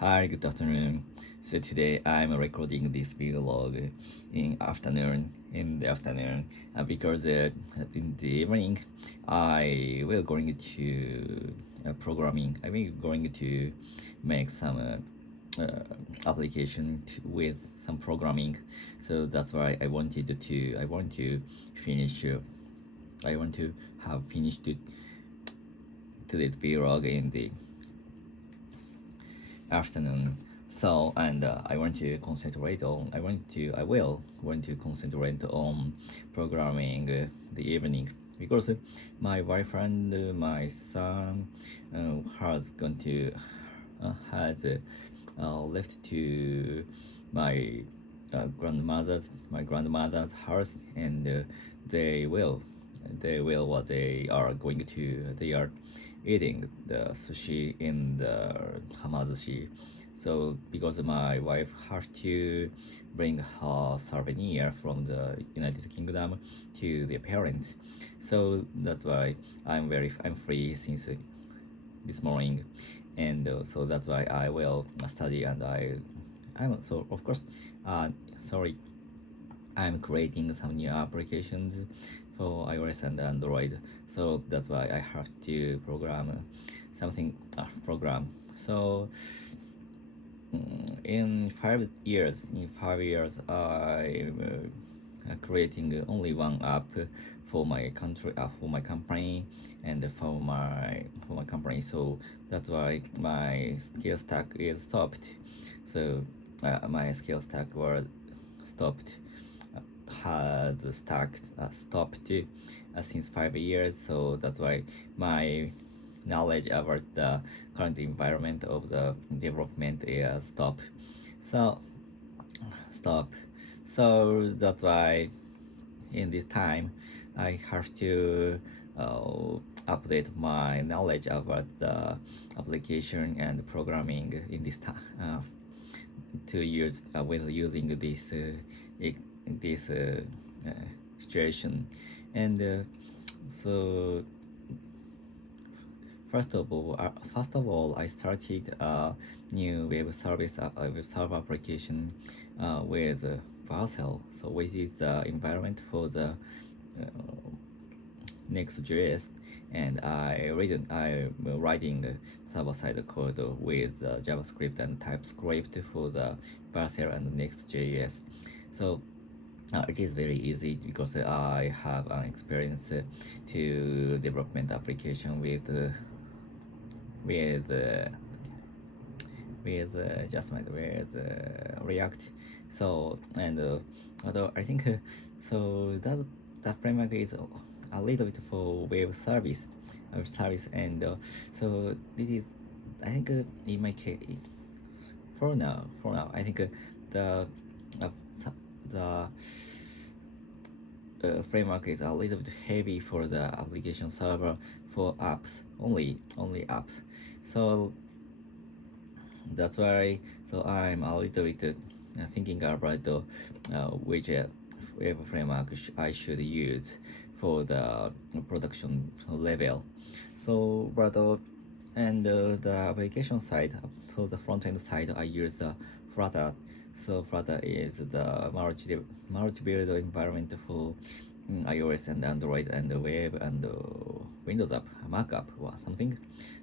Hi, good afternoon. So today I'm recording this vlog in the afternoon because in the evening I will going to programming. I will going to make some application with some programming. So that's why I want to finish. I want to have finished today's vlog in the afternoon. So and I will want to concentrate on programming the evening because my wife and my son has left to my my grandmother's house, and they will what they are eating the sushi in the hamazushi. So because my wife has to bring her souvenir from the United Kingdom to the parents, so that's why I'm free since this morning, and so that's why I will study, and I'm so of course uh sorry, I'm creating some new applications for iOS and Android, so that's why I have to program. So in 5 years, I'm creating only one app for my country, for my company, and for my company. So that's why my skill stack is stopped. So my skill stack was stopped has stopped since 5 years. So that's why my knowledge about the current environment of the development is So stop. So that's why in this time I have to update my knowledge about the application and programming in this time. 2 years with using this uh, situation, and so first of all, I started a new web server application with Parcel. So which is the environment for the Next.js, and I'm writing the server-side code with JavaScript and TypeScript for the Parcel and Next.js. So it is very easy because I have an experience to development application with uh, with React. So and although I think so that framework is a little bit for web service, and so this is I think in my case for now I think the uh, the framework is a little bit heavy for the application server for only apps. So that's why I'm a little bit thinking about which web framework I should use for the production level. So but and the application side, so the front end side, I use Flutter. So Flutter is the multi-build environment for iOS and Android and the web and Windows app, Mac app or something.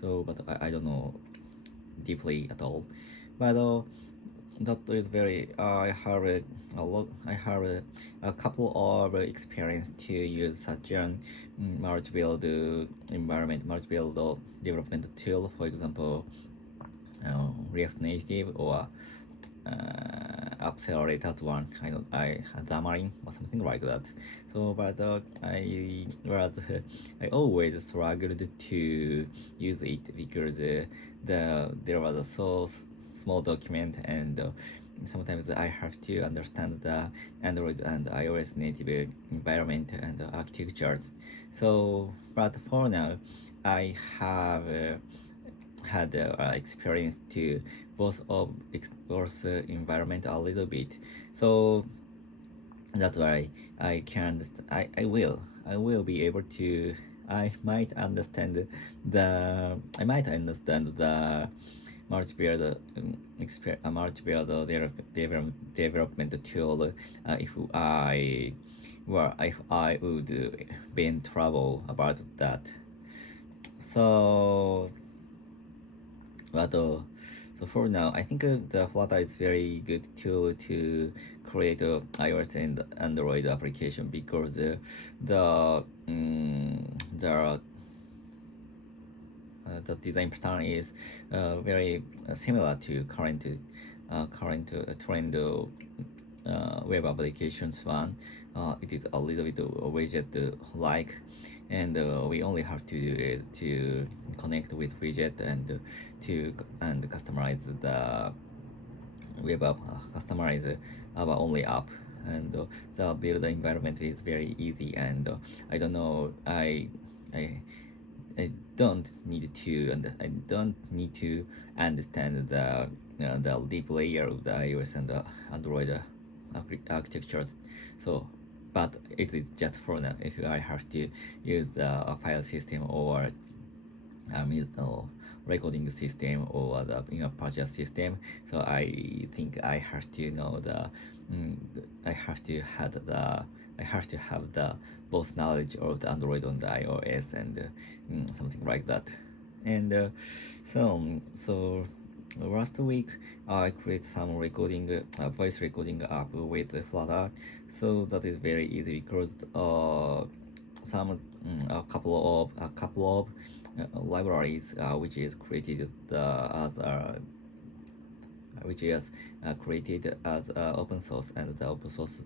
So but I don't know deeply at all. But that is very a lot. I have a couple of experience to use such an multi build development tool. For example, React Native or accelerated one, I Xamarin or something like that. So but I always struggled to use it because there was a so small document, and sometimes I have to understand the Android and iOS native environment and architectures. So but for now I have had experience to both environment a little bit. So that's why I can I will be able to I might understand the development tool. If I would be in trouble about that. So, but so for now, I think the Flutter is very good tool to create a iOS and Android application because the design pattern is very similar to current trend web applications one. It is a little bit widget like, and we only have to do is to connect with widget and customize the web app, customize our only app, and the build environment is very easy. And I don't know, I I don't need to, and I don't need to understand the deep layer of the iOS and the Android architectures. So, but it is just for now. If I have to use a file system or recording system or the purchase system, so I think I have to know I have to have the both knowledge of the Android and the iOS and something like that. And so last week I create some voice recording app with Flutter, so that is very easy because a couple of libraries which is created as open source, and the open source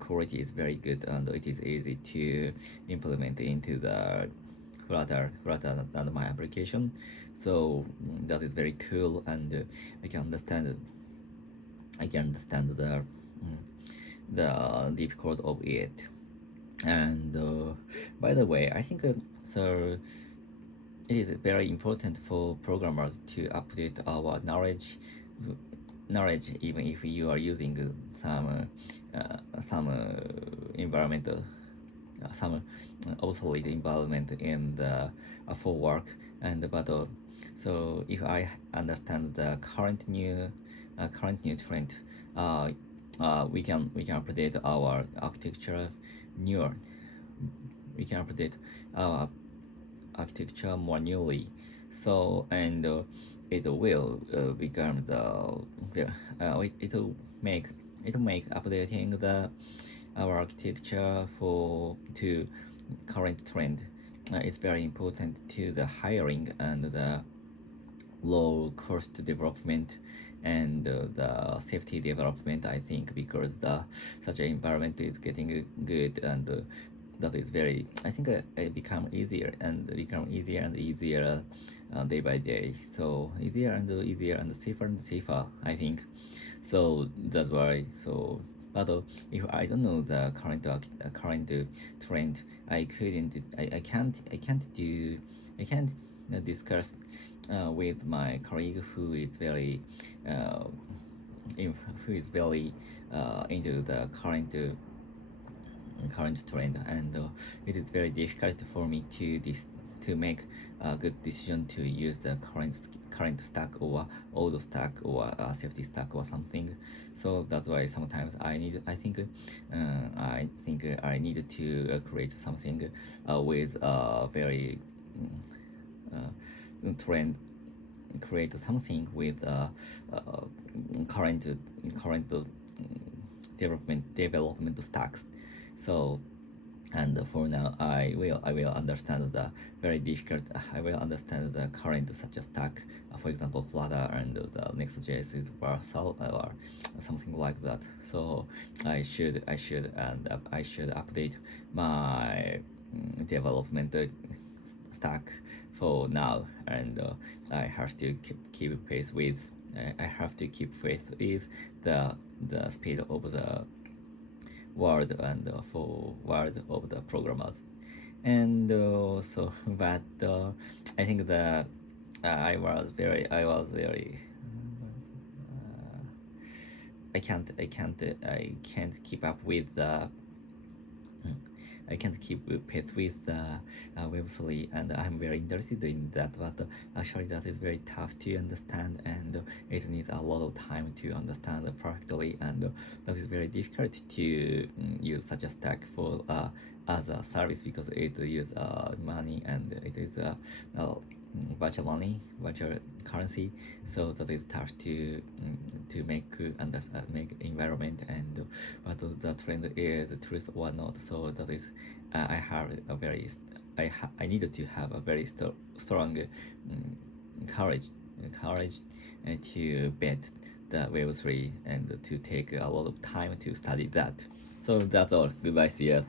quality is very good, and it is easy to implement into the Flutter and my application. So that is very cool, and I can understand the deep code of it. And by the way, I think so it is very important for programmers to update our knowledge even if you are using some environmental some obsolete environment in the for work. And but so if I understand the current new trend, we can update our architecture newer we can update our architecture more newly. So, and it will become it will make updating our architecture to current trend. It's very important to the hiring and the low cost development and the safety development, I think, because such an environment is getting good, and that is very, I think, it become easier and easier day by day. So easier and safer, I think. So that's why. So, but if I don't know the current trend, I can't discuss with my colleague who is very into the current trend, and it is very difficult for me to make a good decision to use the current stack or old stack or safety stack or something. So that's why sometimes I think I need to create something with a very trend create something with current development stacks. So, and for now I will understand the very difficult I will understand the current such a stack, for example Flutter and the Next.js is Vercel or something like that. So I should update my development stack for now, and I have to keep pace with I have to keep faith with the speed of the world and for world of the programmers. And so but I think that I was very I can't keep up with the I can't keep pace with the Web3, and I'm very interested in that. But actually, that is very tough to understand, and it needs a lot of time to understand perfectly, and that is very difficult to use such a stack for as a service because it uses money and it is virtual money, virtual currency. So that is tough to make make environment, and what the trend is truth or not. So that is I have a very I needed to have a very strong courage to bet the Web3 and to take a lot of time to study that. So that's all. Goodbye, see ya.